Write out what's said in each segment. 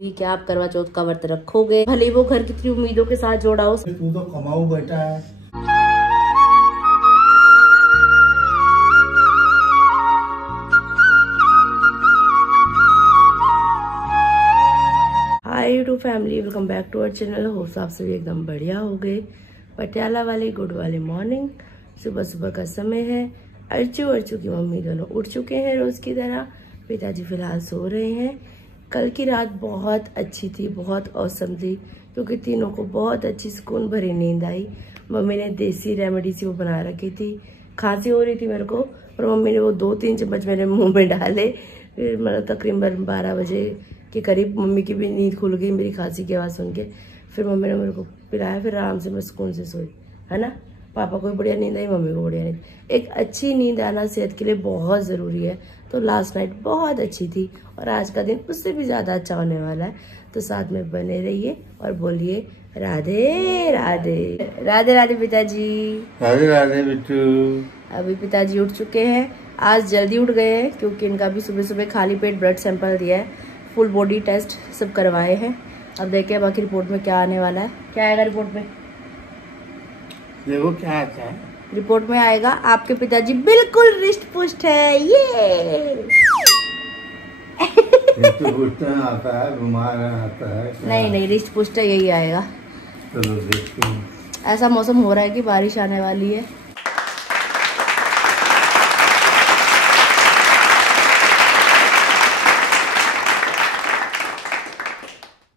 क्या आप करवा चौथ का व्रत रखोगे? भले वो घर कितनी उम्मीदों के साथ जोड़ा हो। तू तो कमाऊ बेटा है। Hi YouTube family, welcome back to our channel. हो आप सभी एकदम बढ़िया हो गए। पटियाला वाली गुड वाली मॉर्निंग, सुबह सुबह का समय है। अर्चू की मम्मी दोनों उठ चुके हैं रोज की तरह। पिताजी फिलहाल सो रहे हैं। कल की रात बहुत अच्छी थी, बहुत औसम थी, क्योंकि तीनों को बहुत अच्छी सुकून भरी नींद आई। मम्मी ने देसी रेमेडी सी वो बना रखी थी। खांसी हो रही थी मेरे को, और मम्मी ने वो 2-3 चम्मच मेरे मुंह में डाले। फिर मतलब तकरीबन 12 बजे के करीब मम्मी की भी नींद खुल गई मेरी खांसी की आवाज़ सुन के। फिर मम्मी ने मेरे को पिलाया, फिर आराम से मैं सुकून से सोई, है ना। पापा को भी बढ़िया नींद आई, मम्मी को बढ़िया नींद। एक अच्छी नींद आना सेहत के लिए बहुत ज़रूरी है। तो लास्ट नाइट बहुत अच्छी थी और आज का दिन उससे भी ज़्यादा अच्छा होने वाला है। तो साथ में बने रहिए और बोलिए राधे राधे। राधे राधे पिताजी। राधे राधे बिट्टू। अभी पिताजी उठ चुके हैं। आज जल्दी उठ गए हैं क्योंकि इनका भी सुबह सुबह खाली पेट ब्लड सैंपल दिया है, फुल बॉडी टेस्ट सब करवाए हैं। अब देखिए बाकी रिपोर्ट में क्या आने वाला है। क्या आएगा रिपोर्ट में? देखो क्या आता है। रिपोर्ट में आएगा आपके पिताजी बिल्कुल रिष्ट पुष्ट है। ये तो आता है, बीमार आता है क्या? नहीं रिष्ट पुष्ट है, यही आएगा। चलो देखते हैं। ऐसा मौसम हो रहा है कि बारिश आने वाली है।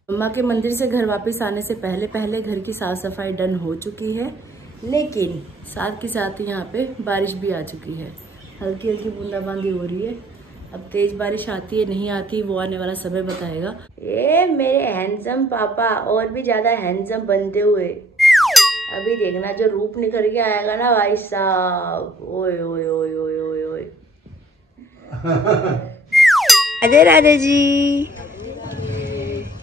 मम्मा के मंदिर से घर वापस आने से पहले पहले घर की साफ सफाई डन हो चुकी है, लेकिन साथ के साथ यहाँ पे बारिश भी आ चुकी है। हल्की हल्की बूंदाबांदी हो रही है। अब तेज बारिश आती है नहीं आती वो आने वाला समय बताएगा। ये मेरे हैंडसम पापा और भी ज्यादा हैंडसम बनते हुए अभी देखना जो रूप निकल के आएगा ना भाई साहब। ओए ओए ओए ओए ओए ओए। राधे राधे जी,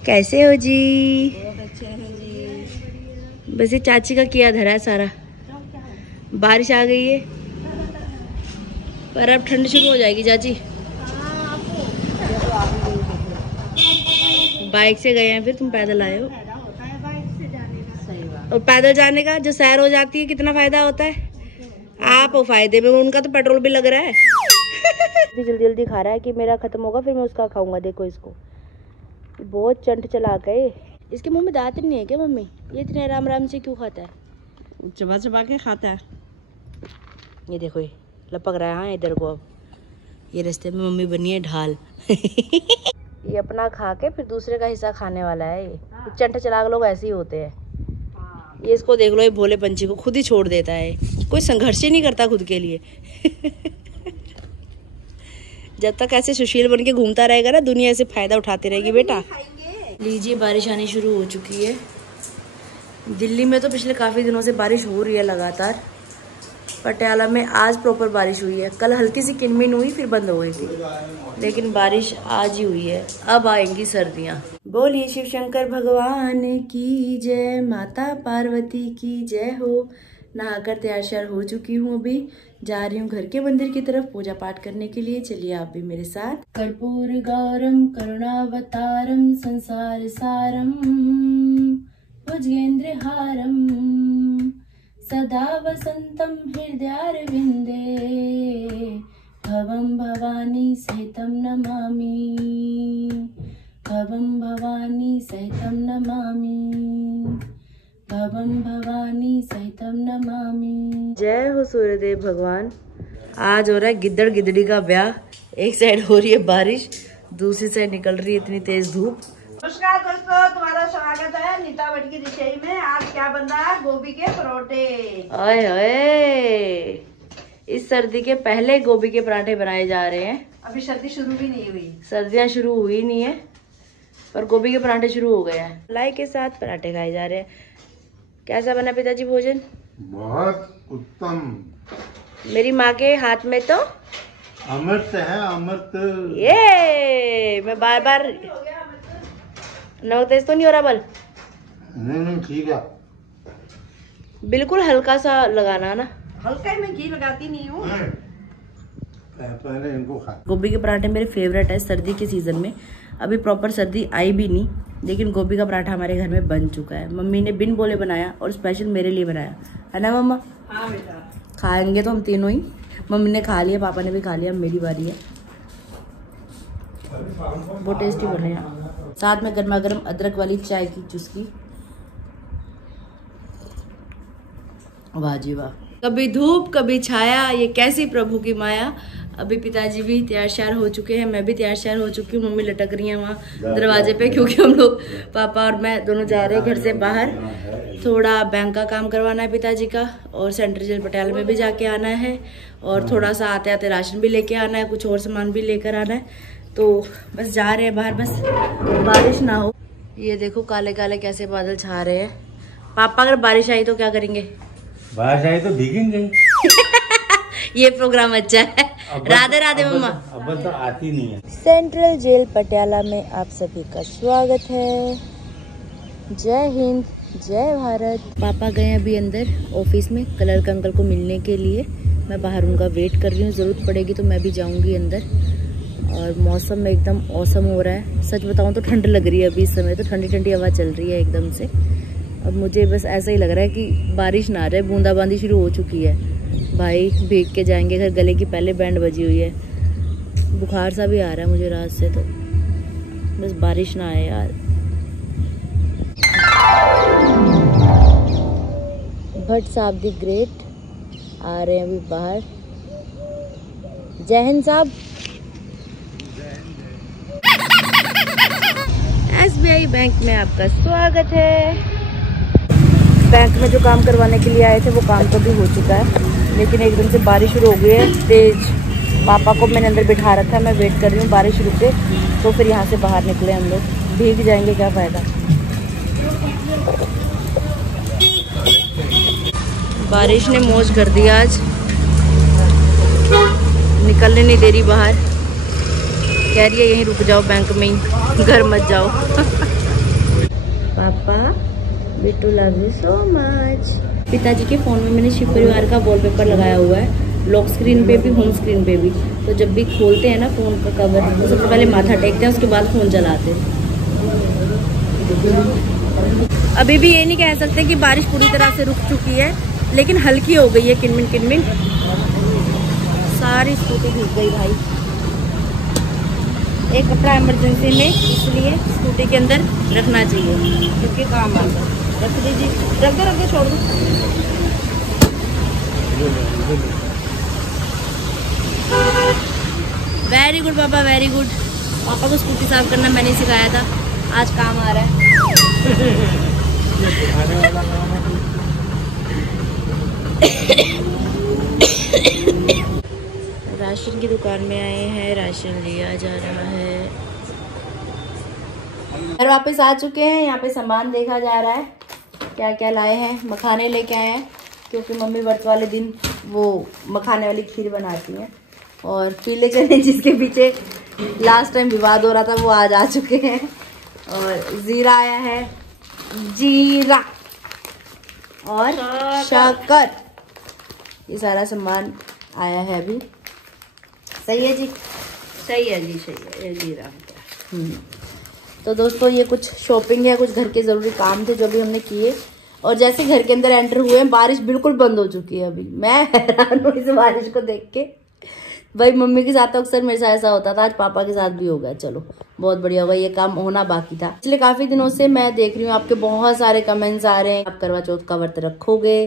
कैसे हो जी? बहुत अच्छे हैं जी। बस ये चाची का किया धरा है सारा। बारिश आ गई है पर अब ठंड शुरू हो जाएगी चाची। बाइक से गए हैं, फिर तुम पैदल आए हो। और पैदल जाने का जो सैर हो जाती है कितना फायदा होता है। आप हो फायदे में, उनका तो पेट्रोल भी लग रहा है। जल्दी जल्दी खा रहा है कि मेरा खत्म होगा फिर मैं उसका खाऊंगा। देखो इसको, बहुत चंट चला गए। इसके मुंह में दांत नहीं है क्या मम्मी? ये इतने आराम आराम से क्यों खाता है? चबा चबा के खाता है। ये देखो ये लपक रहा है। हाँ इधर को। अब ये रास्ते में मम्मी बनी है ढाल। ये अपना खा के फिर दूसरे का हिस्सा खाने वाला है। ये चंट चलाक लोग ऐसे ही होते हैं। ये इसको देख लो, ये भोले पंछी को खुद ही छोड़ देता है। कोई संघर्ष ही नहीं करता खुद के लिए। जब तक ऐसे सुशील बन के घूमता रहेगा ना, दुनिया ऐसे फायदा उठाती रहेगी बेटा। लीजिए बारिश आनी शुरू हो चुकी है। दिल्ली में तो पिछले काफ़ी दिनों से बारिश हो रही है लगातार। पटियाला में आज प्रॉपर बारिश हुई है। कल हल्की सी किनमिन हुई फिर बंद हो गई थी, लेकिन बारिश आज ही हुई है। अब आएंगी सर्दियाँ। बोलिए शिव शंकर भगवान की जय, माता पार्वती की जय हो। नहाकर तैयार श्यार हो चुकी हूँ। अभी जा रही हूँ घर के मंदिर की तरफ पूजा पाठ करने के लिए। चलिए आप भी मेरे साथ। कर्पूर गौरम करुणावतारम संसार सारम भुजगेंद्रहारम सदा वसंतम हृदयारविंदे भवम भवानी सहितम नमामि। भवम भवानी सहितम नमामि। भवम भवानी सहितम नमामि। जय हो सूर्यदेव भगवान। आज हो रहा है गिद्दड़ गिद्दड़ी का ब्याह। एक साइड हो रही है बारिश, दूसरी साइड निकल रही है इतनी तेज धूप। नमस्कार दोस्तों, तुम्हारा स्वागत है नीता भट्ट की रसोई में। आज क्या बन रहा है? गोभी के परोठे। ओए ओए, इस सर्दी के पहले गोभी के पराठे बनाए जा रहे हैं। अभी सर्दी शुरू भी नहीं हुई। सर्दियां शुरू हुई नहीं है पर गोभी के पराठे शुरू हो गए हैं। लाई के साथ पराठे खाए जा रहे हैं। कैसा बना पिताजी भोजन? बहुत उत्तम। मेरी माँ के हाथ में तो अमृत है, अमृत। ये मैं बार बार नमक तेज तो नहीं हो रहा बल? नहीं ठीक है। बिल्कुल हल्का सा लगाना ना। हल्का ही, मैं घी लगाती नहीं हूँ। पहले इनको खा। गोभी के पराठे मेरे फेवरेट है सर्दी के सीजन में। अभी प्रॉपर सर्दी आई भी नहीं, लेकिन गोभी का पराठा हमारे घर में बन चुका है। मम्मी ने बिन बोले बनाया और स्पेशल मेरे लिए बनाया है ना मम्मा? हाँ बेटा, खाएंगे तो हम तीनों ही। मम्मी ने खा लिया, पापा ने भी खा लिया, मेरी बारी है। बहुत टेस्टी बने हैं। साथ में गर्मा गर्म अदरक वाली चाय की चुस्की। वाह जी वाह। कभी धूप कभी छाया, ये कैसी प्रभु की माया। अभी पिताजी भी तैयार श्यार हो चुके हैं, मैं भी तैयार श्यार हो चुकी हूँ। मम्मी लटक रही है वहाँ दरवाजे पे, क्योंकि हम लोग पापा और मैं दोनों जा रहे हैं घर से बाहर। थोड़ा बैंक का काम करवाना है पिताजी का, और सेंट्रल जेल पटियाला में भी जाके आना है, और थोड़ा सा आते आते राशन भी लेके आना है, कुछ और सामान भी लेकर आना है। तो बस जा रहे हैं बाहर, बस बारिश ना हो। ये देखो काले काले कैसे बादल छा रहे हैं। पापा अगर बारिश आई तो क्या करेंगे? बारिश आई तो भीगेंगे। ये प्रोग्राम अच्छा है। राधे राधे मम्मा। अब तो आती नहीं है। सेंट्रल जेल पटियाला में आप सभी का स्वागत है। जय हिंद, जय भारत। पापा गए अभी अंदर ऑफिस में क्लर्क अंकल को मिलने के लिए। मैं बाहर उनका वेट कर रही हूँ, ज़रूरत पड़ेगी तो मैं भी जाऊँगी अंदर। और मौसम में एकदम औसम हो रहा है। सच बताऊँ तो ठंड लग रही है अभी, इस समय तो ठंडी ठंडी हवा चल रही है एकदम से। अब मुझे बस ऐसा ही लग रहा है कि बारिश ना रहे, बूंदाबांदी शुरू हो चुकी है। भाई भीग के जाएंगे घर, गले की पहले बैंड बजी हुई है। बुखार सा भी आ रहा है मुझे रात से, तो बस बारिश ना आए यार। भट्ट साहब दी ग्रेट आ रहे हैं अभी बाहर। जय हिंद साहब। SBI बैंक में आपका स्वागत है। बैंक में जो काम करवाने के लिए आए थे वो काम तो भी हो चुका है, लेकिन एकदम से बारिश शुरू हो गई है तेज। पापा को मैंने अंदर बिठा रखा है, मैं वेट कर रही हूँ बारिश रुके तो फिर यहाँ से बाहर निकले हम लोग। भीग जाएंगे क्या फ़ायदा। बारिश ने मौज कर दी आज, निकलने नहीं दे रही बाहर। कह रही है यहीं रुक जाओ बैंक में ही, घर मत जाओ। पापा Bittu love you so much. पिताजी के फ़ोन में मैंने शिव परिवार का वॉलपेपर लगाया हुआ है, लॉक स्क्रीन पे भी होम स्क्रीन पे भी। तो जब भी खोलते हैं ना फ़ोन का कवर तो सबसे पहले माथा टेकते हैं, उसके बाद फ़ोन चलाते हैं। अभी भी ये नहीं कह सकते कि बारिश पूरी तरह से रुक चुकी है, लेकिन हल्की हो गई है, किनमिन किनमिन। सारी स्कूटी भीग गई भाई। एक कपड़ा इमरजेंसी में इसलिए स्कूटी के अंदर रखना चाहिए, क्योंकि काम आता है। रख दीजिए, रख दो छोड़ दो। वेरी गुड पापा, वेरी गुड। पापा को स्कूटी साफ करना मैंने सिखाया था, आज काम आ रहा है। राशन की दुकान में आए हैं, राशन लिया जा रहा है। घर वापस आ चुके हैं, यहाँ पे सामान देखा जा रहा है क्या क्या लाए हैं। मखाने लेके आए हैं, क्योंकि मम्मी व्रत वाले दिन वो मखाने वाली खीर बनाती हैं। और पीले चने जिसके पीछे लास्ट टाइम विवाद हो रहा था वो आज आ चुके हैं। और जीरा आया है, जीरा और शक्कर, ये सारा सामान आया है अभी। सही है जी, सही है जी, सही है। ये जीरा तो दोस्तों ये कुछ शॉपिंग है, कुछ घर के ज़रूरी काम थे जो भी हमने किए। और जैसे घर के अंदर एंटर हुए हैं बारिश बिल्कुल बंद हो चुकी है। अभी मैं हैरान हूँ इस बारिश को देख के। भाई मम्मी के साथ तो अक्सर मेरे साथ ऐसा होता था, आज पापा के साथ भी हो गया। चलो बहुत बढ़िया होगा, ये काम होना बाकी था। पिछले काफ़ी दिनों से मैं देख रही हूँ आपके बहुत सारे कमेंट्स आ रहे हैं, आप करवा चौथ का व्रत रखोगे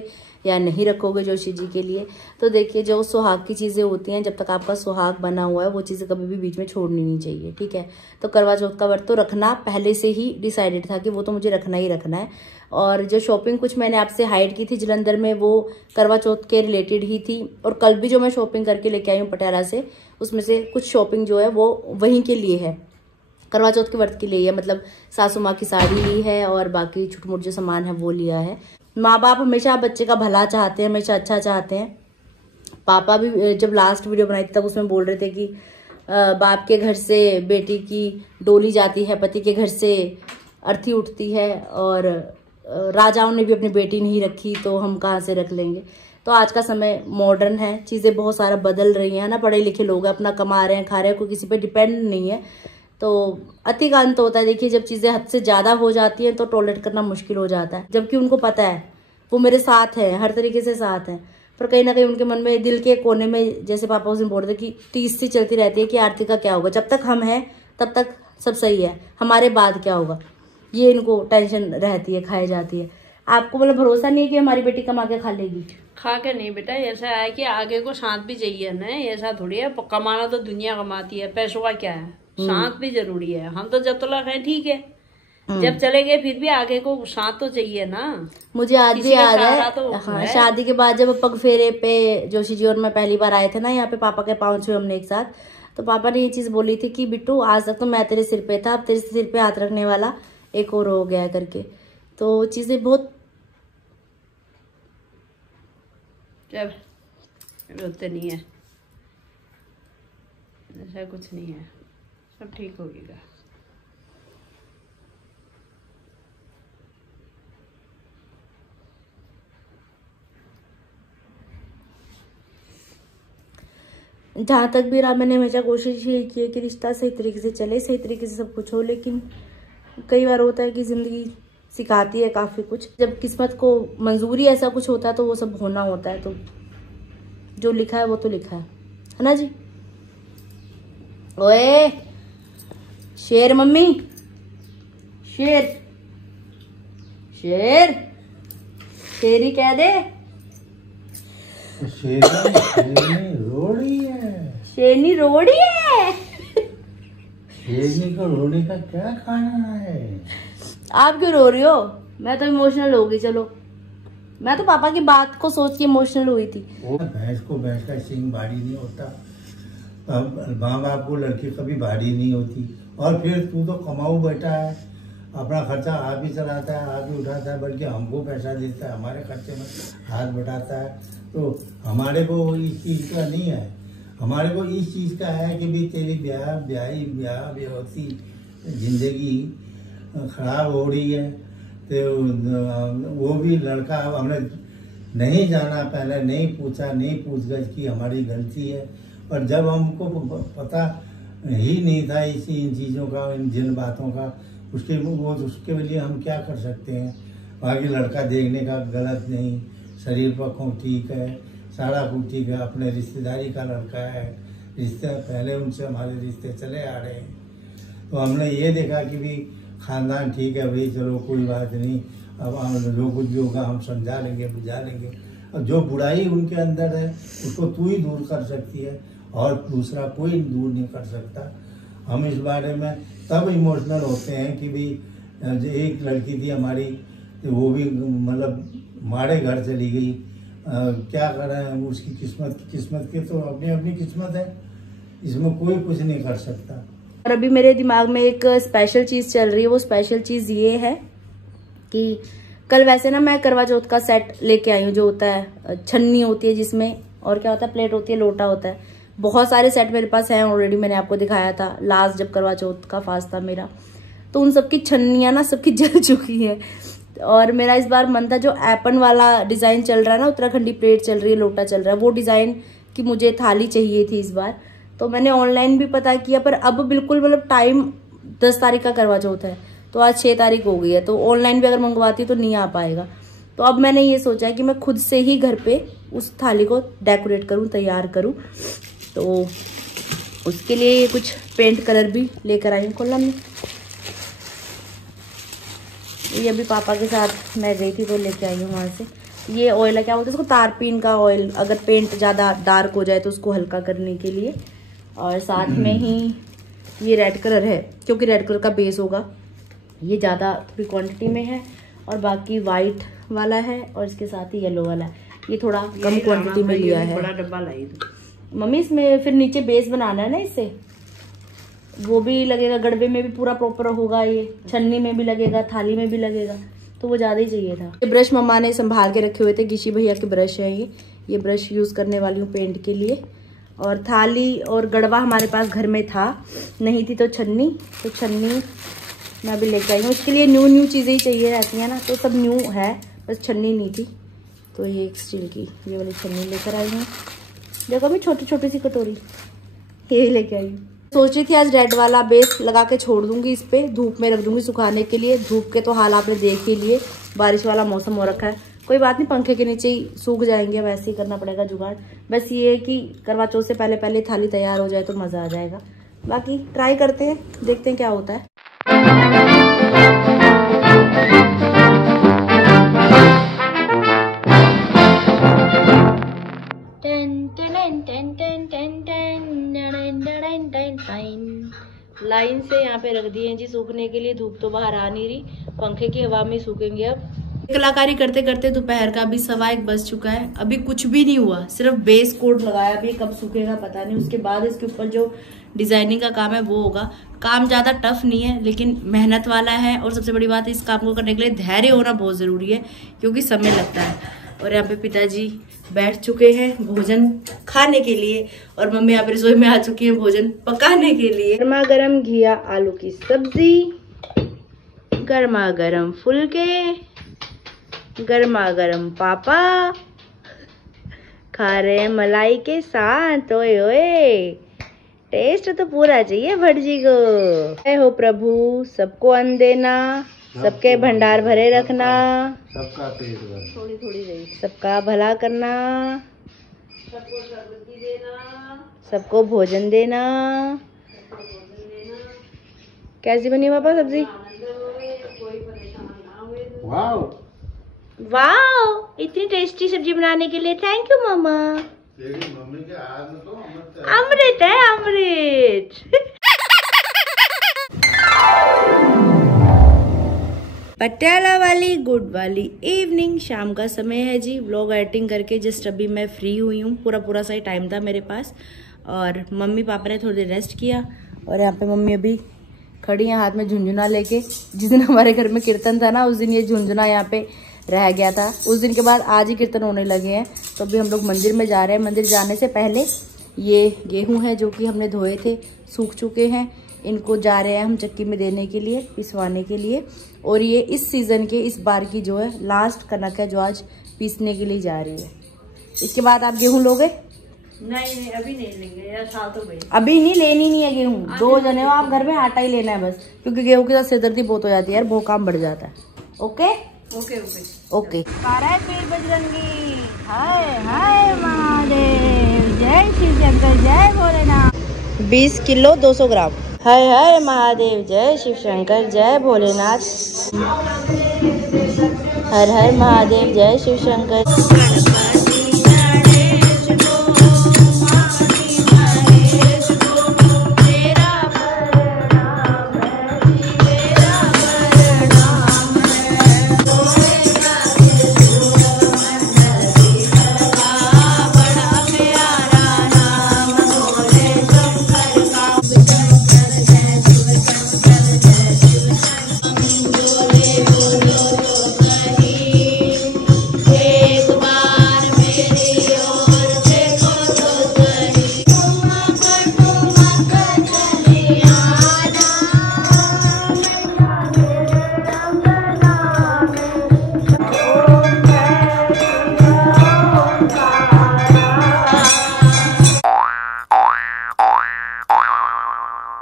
या नहीं रखोगे जोशी जी के लिए। तो देखिए जो सुहाग की चीज़ें होती हैं, जब तक आपका सुहाग बना हुआ है वो चीज़ें कभी भी बीच में छोड़नी नहीं चाहिए, ठीक है। तो करवा चौथ का व्रत तो रखना पहले से ही डिसाइडेड था कि वो तो मुझे रखना ही रखना है। और जो शॉपिंग कुछ मैंने आपसे हाइड की थी जलंधर में, वो करवा चौथ के रिलेटेड ही थी। और कल भी जो मैं शॉपिंग करके लेके आई हूँ पटियाला से, उसमें से कुछ शॉपिंग जो है वो वहीं के लिए है, करवा चौथ के व्रत के लिए है। मतलब सासू माँ की साड़ी ली है और बाकी छोटे मोटे जो सामान है वो लिया है। माँ बाप हमेशा बच्चे का भला चाहते हैं, हमेशा अच्छा चाहते हैं। पापा भी जब लास्ट वीडियो बनाई थी तब उसमें बोल रहे थे कि बाप के घर से बेटी की डोली जाती है, पति के घर से अर्थी उठती है, और राजाओं ने भी अपनी बेटी नहीं रखी तो हम कहाँ से रख लेंगे। तो आज का समय मॉडर्न है, चीज़ें बहुत सारा बदल रही हैं ना। पढ़े लिखे लोग हैं, अपना कमा रहे हैं, खा रहे हैं, कोई किसी पे डिपेंड नहीं है। तो अति का अंत होता है। देखिए जब चीज़ें हद से ज़्यादा हो जाती हैं तो टॉलरेट करना मुश्किल हो जाता है, जबकि उनको पता है वो मेरे साथ है, हर तरीके से साथ हैं, पर कहीं ना कहीं उनके मन में, दिल के कोने में, जैसे पापा उस दिन बोल रहे थे कि टीस सी चलती रहती है कि आरती का क्या होगा, जब तक हम हैं तब तक सब सही है, हमारे बाद क्या होगा, ये इनको टेंशन रहती है, खाई जाती है। आपको मतलब भरोसा नहीं है कि हमारी बेटी कमा के खा लेगी? खा के नहीं बेटा, ऐसा है कि आगे को शांत भी चाहिए ना, ऐसा थोड़ी है कमाना तो दुनिया कमाती है, पैसों का क्या है, शांत भी जरूरी है। हम तो जब तक है ठीक है, जब चले गए फिर भी आगे को शांत तो चाहिए ना। मुझे आज भी याद है, तो हाँ, शादी के बाद जब पग फेरे पे जोशी जी और मैं पहली बार आए थे ना यहाँ पे, पापा के पाँव छुए हमने एक साथ, तो पापा ने ये चीज बोली थी कि बिट्टू आज तक तो मैं तेरे सिर पे था, अब तेरे सिर पे हाथ रखने वाला एक और हो गया करके। तो चीजें बहुत जब रोते नहीं है, ऐसा कुछ नहीं है, सब ठीक होगा। जहाँ तक भी रहा, मैंने हमेशा कोशिश ये की है कि रिश्ता सही तरीके से चले, सही तरीके से सब कुछ हो, लेकिन कई बार होता है कि जिंदगी सिखाती है काफी कुछ। जब किस्मत को मंजूरी ऐसा कुछ होता है तो वो सब होना होता है, तो जो लिखा है वो तो लिखा है ना जी। ओए शेर मम्मी, शेर शेर शेरी कह दे, शेरनी रोड़ी है, शेरनी रोड़ी है। शेरनी को रोड़ी का क्या खाना है? आप क्यों रो रही हो? मैं तो इमोशनल हो गई। चलो, मैं तो पापा की बात को सोच के इमोशनल हुई थी। वो भैंस को भैंस का सींग भारी नहीं होता, माँ बाप को लड़की कभी भारी नहीं होती। और फिर तू तो कमाऊ बैठा है, अपना खर्चा आप ही चलाता है, आप ही उठाता है, बल्कि हमको पैसा देता है, हमारे खर्चे में हाथ बटाता है। तो हमारे को इस चीज़ का नहीं है, हमारे को इस चीज़ का है कि भी तेरी ब्याह होती जिंदगी खराब हो रही है। तो वो भी लड़का हमने नहीं जाना, पहले नहीं पूछा, नहीं पूछगछ की, हमारी गलती है। और जब हमको पता ही नहीं था इन चीज़ों का, इन जिन बातों का, उसके लिए हम क्या कर सकते हैं। बाकी लड़का देखने का गलत नहीं, शरीर पक्कों ठीक है, सारा कुछ ठीक है, अपने रिश्तेदारी का लड़का है, रिश्ते पहले उनसे हमारे रिश्ते चले आ रहे हैं। तो हमने ये देखा कि भी खानदान ठीक है भाई, चलो कोई बात नहीं, अब हम जो कुछ भी होगा हम समझा लेंगे, बुझा लेंगे। अब जो बुराई उनके अंदर है उसको तू ही दूर कर सकती है, और दूसरा कोई दूर नहीं कर सकता। हम इस बारे में तब इमोशनल होते हैं कि भी एक लड़की थी हमारी, तो वो भी मतलब हमारे घर चली गई, क्या करें, उसकी किस्मत की तो अपनी अपनी किस्मत है, इसमें कोई कुछ नहीं कर सकता। और अभी मेरे दिमाग में एक स्पेशल चीज चल रही है, वो स्पेशल चीज ये है कि कल वैसे ना मैं करवा चौथ का सेट लेके आई हूँ, जो होता है छन्नी होती है जिसमें, और क्या होता है, प्लेट होती है, लोटा होता है। बहुत सारे सेट मेरे पास हैं ऑलरेडी, मैंने आपको दिखाया था लास्ट जब करवा चौथ का फास्ट था मेरा, तो उन सबकी छन्नियाँ ना सबकी जल चुकी है। और मेरा इस बार मन था, जो एपन वाला डिजाइन चल रहा है ना, उत्तराखंडी प्लेट चल रही है, लोटा चल रहा है, वो डिजाइन की मुझे थाली चाहिए थी इस बार। तो मैंने ऑनलाइन भी पता किया, पर अब बिल्कुल मतलब टाइम 10 तारीख का करवा चौथ है, तो आज 6 तारीख हो गई है, तो ऑनलाइन भी अगर मंगवाती तो नहीं आ पाएगा। तो अब मैंने ये सोचा है कि मैं खुद से ही घर पे उस थाली को डेकोरेट करूँ, तैयार करूँ। तो उसके लिए कुछ पेंट कलर भी लेकर आई हूँ। खोला मैं ये अभी पापा के साथ मैं गई थी तो लेके आई हूँ वहाँ से। ये ऑयल है, क्या बोलते हैं इसको, तारपीन का ऑयल, अगर पेंट ज़्यादा डार्क हो जाए तो उसको हल्का करने के लिए। और साथ में ही ये रेड कलर है, क्योंकि रेड कलर का बेस होगा, ये ज़्यादा थोड़ी क्वांटिटी में है। और बाकी वाइट वाला है, और इसके साथ ही येलो वाला है, ये थोड़ा कम क्वांटिटी में लिया है। बड़ा डब्बा लाई मम्मी, इसमें फिर नीचे बेस बनाना है ना, इससे वो भी लगेगा, गड़बे में भी पूरा प्रॉपर होगा, ये छन्नी में भी लगेगा, थाली में भी लगेगा, तो वो ज़्यादा ही चाहिए था। ये ब्रश मम्मा ने संभाल के रखे हुए थे, गिशी भैया के ब्रश है ये ब्रश यूज़ करने वाली हूँ पेंट के लिए। और थाली और गड़वा हमारे पास घर में था, नहीं थी तो छन्नी मैं अभी लेकर आई हूँ। उसके लिए न्यू चीज़ें ही चाहिए रहती हैं ना, तो सब न्यू है, बस छन्नी नहीं थी, तो ये एक स्टील की ये वाली छन्नी लेकर आई हूँ। देखो मैं छोटी सी कटोरी ये लेके आई हूँ। सोच रही थी आज रेड वाला बेस लगा के छोड़ दूंगी, इस पे धूप में रख दूंगी सुखाने के लिए। धूप के तो हाल आपने देख ही लिए, बारिश वाला मौसम हो रखा है। कोई बात नहीं, पंखे के नीचे ही सूख जाएंगे, वैसे ही करना पड़ेगा जुगाड़। बस ये है कि करवा चौथ से पहले पहले थाली तैयार हो जाए तो मज़ा आ जाएगा। बाकी ट्राई करते हैं, देखते हैं क्या होता है। लाइन से यहाँ पे रख दिए हैं जी सूखने के लिए। धूप तो बाहर आ नहीं रही, पंखे की हवा में सूखेंगे। अब कलाकारी करते करते दोपहर का भी 1:15 बज चुका है। अभी कुछ भी नहीं हुआ, सिर्फ बेस कोड लगाया। अभी कब सूखेगा पता नहीं। उसके बाद इसके ऊपर जो डिजाइनिंग का काम है वो होगा। काम ज्यादा टफ नहीं है लेकिन मेहनत वाला है, और सबसे बड़ी बात है इस काम को करने के लिए धैर्य होना बहुत जरूरी है, क्योंकि समय लगता है। और यहाँ पे पिताजी बैठ चुके हैं भोजन खाने के लिए, और मम्मी यहाँ पे रसोई में आ चुकी है भोजन पकाने के लिए। गर्मा गर्म घिया आलू की सब्जी, गर्मा गर्म फुलके, गर्मा गर्म पापा खा रहे हैं मलाई के साथ। ओए ओए, टेस्ट तो पूरा चाहिए भटजी को। जय हो प्रभु, सबको अन्न देना, सबके भंडार भरे रखना, सबका पेट भर, थोड़ी थोड़ी रही, सबका भला करना, सबको समृद्धि देना, सबको भोजन देना। कैसी बनी पापा सब्जी? वाओ वाओ, इतनी टेस्टी सब्जी बनाने के लिए थैंक यू मामा। तेरी मम्मी के हाथ में तो अमृत है, अमृत। पटियाला वाली गुड वाली इवनिंग, शाम का समय है जी। व्लॉग एडिटिंग करके जस्ट अभी मैं फ्री हुई हूँ। पूरा सा ही टाइम था मेरे पास, और मम्मी पापा ने थोड़ी देर रेस्ट किया। और यहाँ पे मम्मी अभी खड़ी हैं हाथ में झुंझुना लेके। जिस दिन हमारे घर में कीर्तन था ना, उस दिन ये झुंझुना यहाँ पे रह गया था। उस दिन के बाद आज ही कीर्तन होने लगे हैं। तो अभी हम लोग मंदिर में जा रहे हैं। मंदिर जाने से पहले ये गेहूं है जो कि हमने धोए थे, सूख चुके हैं। इनको जा रहे हैं हम चक्की में देने के लिए, पिसवाने के लिए। और ये इस सीज़न के इस बार की जो है लास्ट कनक है जो आज पीसने के लिए जा रही है। इसके बाद आप गेहूं लोगे? नहीं अभी नहीं लेंगे यार, साल तो गई। अभी नहीं लेनी, नहीं है गेहूं। 2 जने हो आप घर में, आटा ही लेना है बस, क्योंकि गेहूं के साथ सिरदर्दी बहुत हो जाती है यार, बहुत काम बढ़ जाता है। Okay okay okay okay. पीर बजरंगी, हाय हाय महादेव, जय शिव शंकर, जय भोलेनाथ। 20 किलो 200 ग्राम। हाय हाय महादेव, जय शिव शंकर, जय भोलेनाथ। हर हर महादेव, जय शिव शंकर।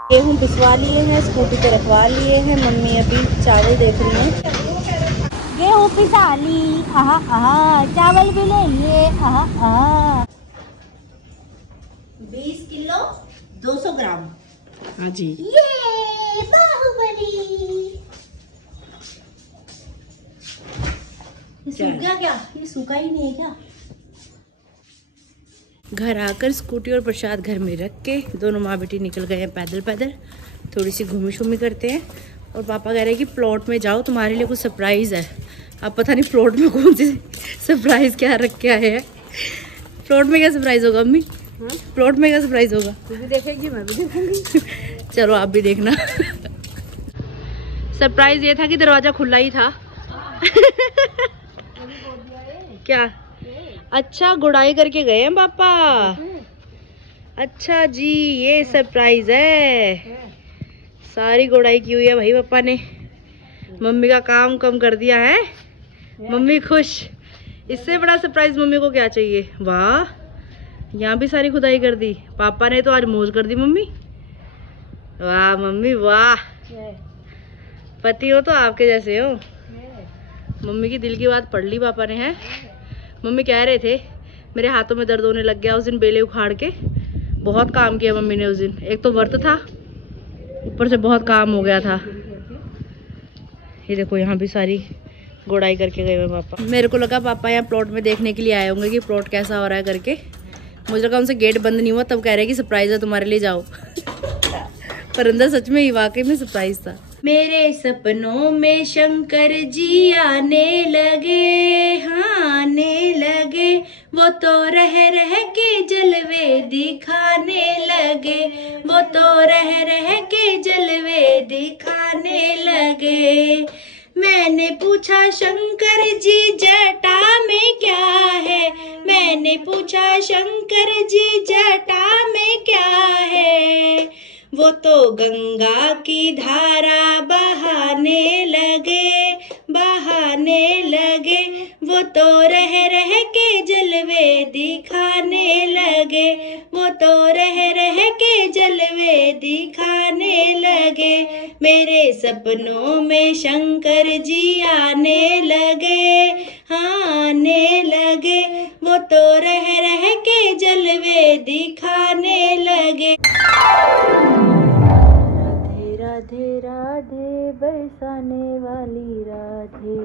गेहूँ पिसवा लिए हैं, स्कूटी पे रखवा लिए हैं। मम्मी अभी चावल देख रही हैं। गेहूँ पिसा ली, आहा आहा, चावल भी ले लिए, आहा आहा। 20 किलो 200 ग्राम। हाँ जी, ये बाहुबली। ये सूख गया क्या? ये सूखा ही नहीं है क्या? घर आकर स्कूटी और प्रसाद घर में रख के दोनों माँ बेटी निकल गए हैं पैदल पैदल। थोड़ी सी घूमी शूमी करते हैं। और पापा कह रहे हैं कि प्लॉट में जाओ, तुम्हारे लिए कुछ सरप्राइज़ है। अब पता नहीं प्लॉट में कौन सी सरप्राइज़ क्या रख के आए हैं। प्लॉट में क्या सरप्राइज़ होगा अम्मी? प्लॉट में क्या सरप्राइज़ होगा? तू भी देखेगी मैं भी देखूंगी। चलो आप भी देखना। सरप्राइज़ ये था कि दरवाज़ा खुला ही था। क्या? अच्छा, गुड़ाई करके गए हैं पापा। अच्छा जी, ये सरप्राइज है। सारी गुड़ाई की हुई है भाई पापा ने। मम्मी का काम कम कर दिया है। मम्मी खुश। इससे बड़ा सरप्राइज मम्मी को क्या चाहिए? वाह, यहाँ भी सारी खुदाई कर दी। पापा ने तो आज मौज कर दी मम्मी। वाह मम्मी वाह, पति हो तो आपके जैसे हो। मम्मी की दिल की बात पढ़ ली पापा ने, है। मम्मी कह रहे थे मेरे हाथों में दर्द होने लग गया उस दिन बेले उखाड़ के। बहुत काम किया मम्मी ने उस दिन, एक तो व्रत था, ऊपर से बहुत काम हो गया था। ये देखो यहाँ भी सारी गोड़ाई करके गए हुए पापा। मेरे को लगा पापा यहाँ प्लॉट में देखने के लिए आए होंगे कि प्लॉट कैसा हो रहा है करके। मुझे लगा उनसे गेट बंद नहीं हुआ तब कह रहे कि सरप्राइज है तुम्हारे लिए, जाओ। पर अंदर सच में ही वाकई में सरप्राइज था। मेरे सपनों में शंकर जी आने लगे, हाँ आने लगे, वो तो रह के जलवे दिखाने लगे, वो तो रह के जलवे दिखाने लगे। मैंने पूछा शंकर जी जटा में क्या है, मैंने पूछा शंकर जी जटा में क्या है, वो तो गंगा की धारा बहाने लगे, बहाने लगे, वो तो रह के जलवे दिखाने लगे, वो तो रह के जलवे दिखाने लगे। मेरे सपनों में शंकर जी आने लगे, हाँ आने लगे, वो तो रह के जलवे दिखाने लगे। राधे राधे बरसाने वाली राधे।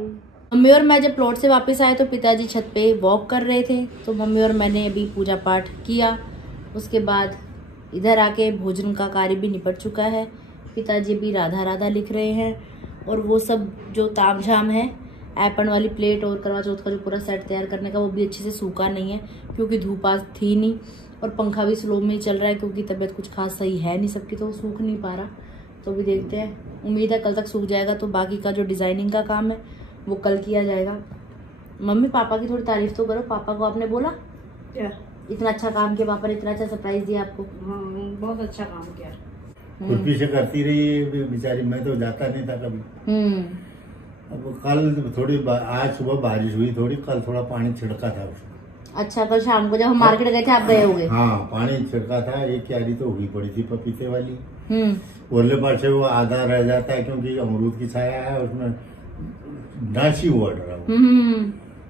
मम्मी और मैं जब प्लॉट से वापस आए तो पिताजी छत पे वॉक कर रहे थे, तो मम्मी और मैंने अभी पूजा पाठ किया। उसके बाद इधर आके भोजन का कार्य भी निपट चुका है। पिताजी भी राधा राधा लिख रहे हैं, और वो सब जो तामझाम है, ऐपन वाली प्लेट और करवा चौथ का जो पूरा सेट तैयार करने का, वो भी अच्छे से सूखा नहीं है क्योंकि धूप आज थी नहीं, और पंखा भी स्लो में ही चल रहा है क्योंकि तबीयत कुछ खास सही है नहीं सबकी, तो वो सूख नहीं पा रहा। तो भी देखते हैं, उम्मीद है कल तक सूख जाएगा, तो बाकी का जो डिजाइनिंग का काम है वो कल किया जाएगा। मम्मी पापा की थोड़ी तारीफ तो करो, पापा को आपने बोला क्या इतना अच्छा काम किया, पापा ने इतना अच्छा सरप्राइज दिया आपको। बहुत अच्छा काम किया। खुरपी से करती रही बेचारी, मैं तो जाता नहीं था कभी। अब कल थोड़ी आज सुबह बारिश हुई थोड़ी, कल थोड़ा पानी छिड़का था उसमें। अच्छा, कल शाम को जब हम मार्केट गए थे आप गए होंगे। हाँ पानी छिड़का था, एक क्यारी तो हुई पड़ी थी पपीते वाली, ओरले पार से वो आधा रह जाता है क्योंकि अमरूद की छाया है उसमें, नासी हुआ डरा,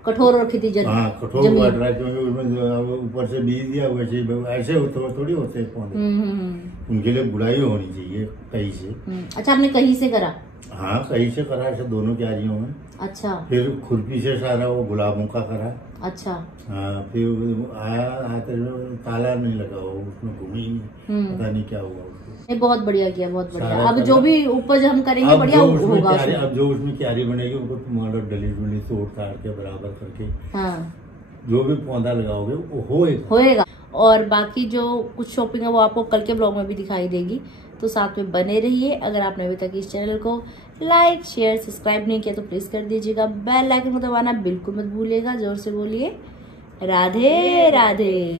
कठोर और खेती जमीन। हाँ कठोर हुआ डरा, क्योंकि उसमें ऊपर से बीज दिया, वैसे ऐसे थोड़ी होते पौधे, उनके लिए बुराई होनी चाहिए कहीं से। अच्छा, आपने कहीं से करा? हाँ कहीं से करा, ऐसे दोनों क्यारियों में। अच्छा, फिर खुरपी से सारा वो गुलाबों का करा। अच्छा, हाँ फिर आया ताला नहीं लगा, वो उसमें घूमी नहीं, पता नहीं क्या हुआ उसको। बहुत बढ़िया किया, बहुत बढ़िया। अब जो भी उपज हम करेंगे बढ़िया होगा। अब जो उसमें क्यारी बनेगी उनको मतलब डली तोड़ ताड़ के बराबर करके, हाँ जो भी पौधा लगाओगे वो होएगा। और बाकी जो कुछ शॉपिंग है वो आपको कल के ब्लॉग में भी दिखाई देगी, तो साथ में बने रहिए। अगर आपने अभी तक इस चैनल को लाइक शेयर सब्सक्राइब नहीं किया तो प्लीज कर दीजिएगा, बेल आइकन को दबाना बिल्कुल मत भूलिएगा। जोर से बोलिए राधे राधे।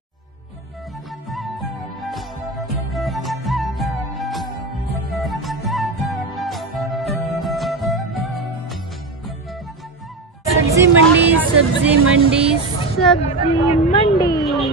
सब्जी मंडी, सब्जी मंडी, सब्जी मंडी।